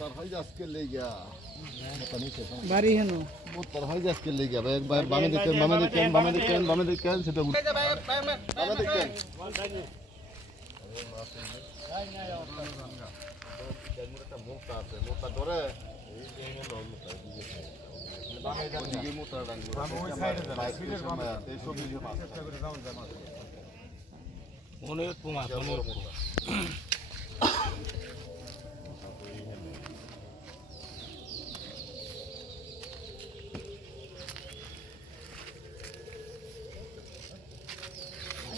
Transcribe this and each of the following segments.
মোতার হয় আজকে লেগা বাড়ি হেন মোতার হয় আজকে লেগা ভাই ভাই বামে দেখেন বামে দেখেন বামে দেখেন বামে দেখেন সেটা উঠে বামে দেখেন মোটা ধরে ওদিকে মোটা ডাঙ্গুর এই সব নিজে মাছ অনেক মাছ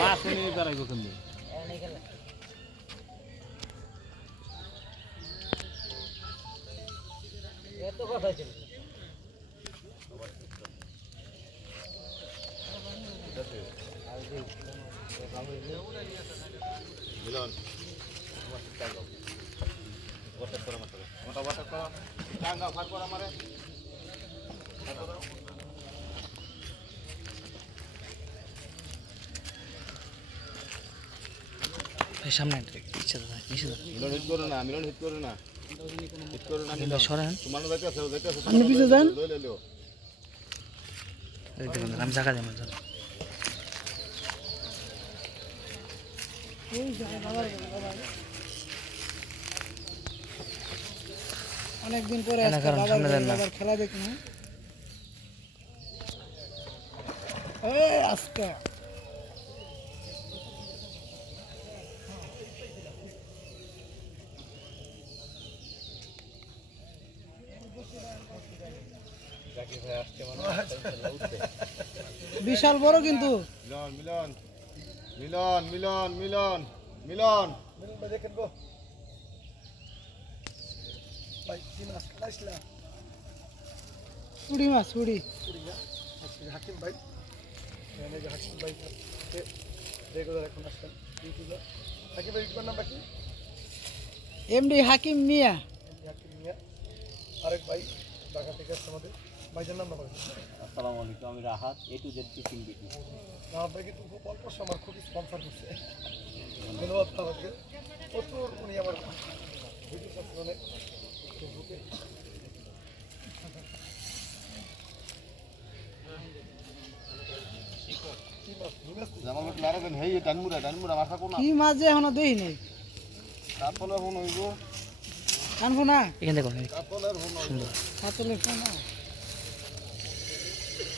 মাছ নিয়ে দাঁড়াইবো কিন্তু মিলন করে মাত্র ওটা ওটা করো টাঙ্গা ফাট করা মারে সামনে ইচ্ছা দাদা নিচে মিলন হিট করে না মিলন হিট করে না। হিট করে না মিলন সরেন। তোমার দেখতেছে দেখতেছে আপনি পিছে যান। লই লই এই দেখুন আমি জায়গা দেবো দাদা অনেকদিন পরে আজকে। বাবার খেলা দেখি না এই আজকে। বিশাল বড় কিন্তু। মিলন মিলন মিলন মিলন মিলন মিলন। চুড়ি মাছ? চুড়ি এমডি হাকিম মিয়া। আসসালামু আলাইকুম আমি Rahat A to Z teaching BT আপনাকে কিন্তু খুব অল্প সময় খুবই স্পন্সার করছে। ধন্যবাদ আমাকে প্রচুর উনি আমার ভিডিও করছে ফেসবুকে কি মাছ যে এখনও দেই নাই কাতলে ফোন হইব। আনব না? এখানে হইব। সুন্দর। ফোন না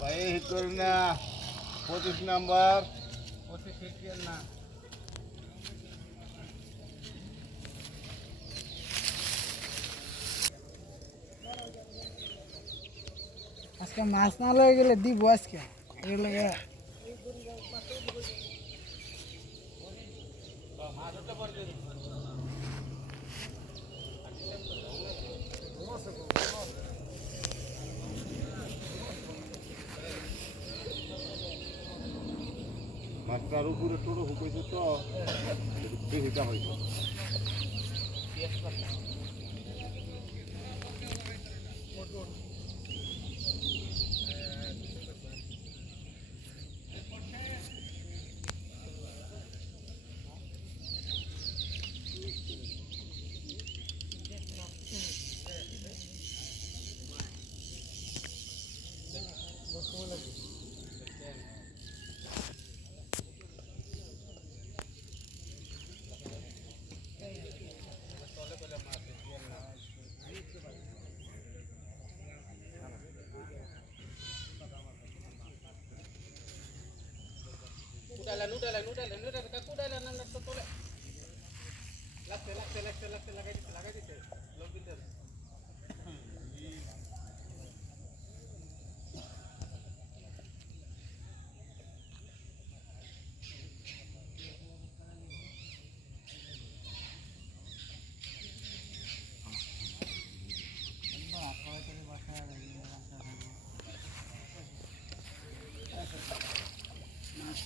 ভাই হিট করি না। পঁচিশ নাম্বার। আজকে মাছ না লয়ে গেলে দিব আজকে এর লাগে মাছটার উপরে টোটো হুকাইছে তো বেশিটা হয়েছে nuda la nuda la nuda la nuda la nuda la nuda la nuda la nuda la nuda la nuda la nuda la nuda la nuda la nuda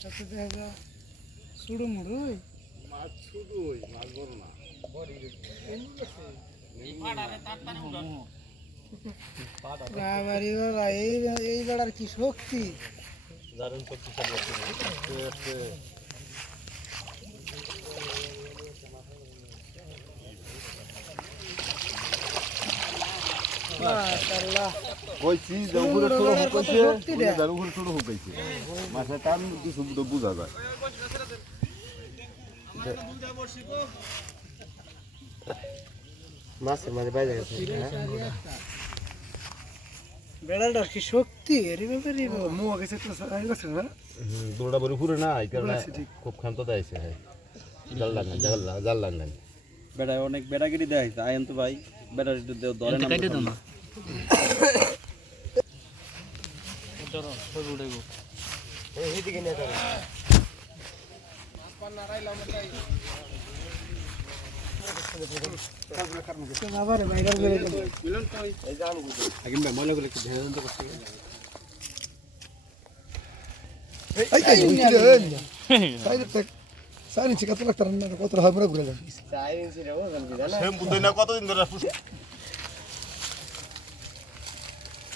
মাছটা তো দেখা যায় সুড়ো মুড়ো মাছ ওই মাছ বড় না। বাবারি বাবা এই এই বেড়ার কি শক্তি? মাশাআল্লাহ। কইছি যে উপরে ছোট বড় শক্তি মাছের টান কিছু বুঝা যায়? কি শক্তি? আরে বাবা রে বাবা গেছে তো সারাই গেছে না দৌড়া বড় উপরে না এই কারণে খুব ক্ষান্ত দেয়ছে হ্যাঁ। জাল জাল জাল অনেক বেড়াগিরি দেয় আয়ন তো ভাই। একটু ধরে না। কাটে দাও না আবার ভাইরাল করে দিল এই এই উঠলেন সাইড থেকে সাইড নিচে কত লাগতার না কত হয় মনে ঘুরে বুঝই না কতদিন ধরে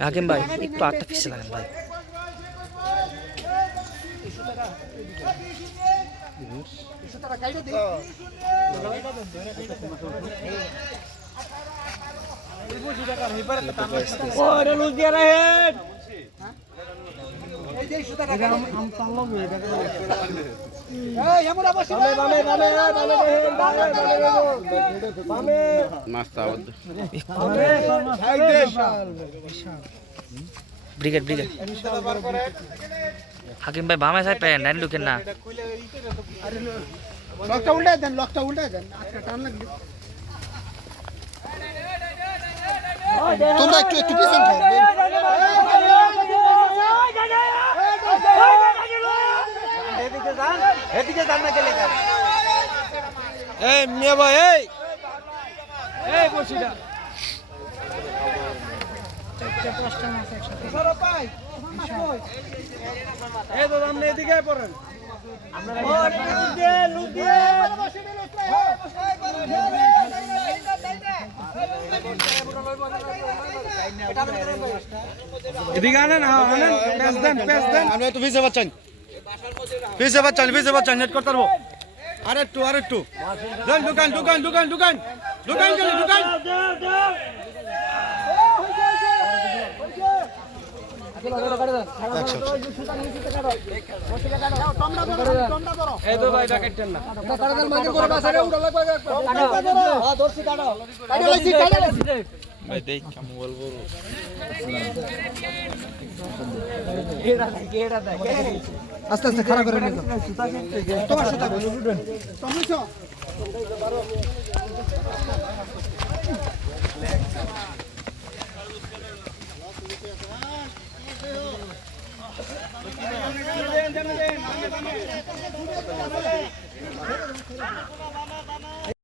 হাকিম ভাই একটু আটটা পিছিয়ে লাগান ভাই। মাছটা আবার ব্রিগেড ব্রিগেড। হাকিম ভাই বামে সাইড পেন ডাইন ঢুকেন না। লকটা উল্টায় দেন লকটা উল্টায় দেন। আজকে টান লাগবে। তোমরা একটু একটু পিছন এই মিয়া ভাই এই। চারটে পাঁচটা মাছ একসাথে এই তো আপনি এদিকে পড়েন। এদিকে আনেন আনেন। পেস দেন পেস দেন। আমরা তো ভিজে বাচ্চান ভিজে বাচ্চান ভিজে বাচ্চান নেট করতে পারব আর একটু আর একটু দোকান দোকান দোকান দোকান দোকান গেলে দোকান আস্তে আস্তে খারাপ করে নিয়ে তোমার সাথে Thank.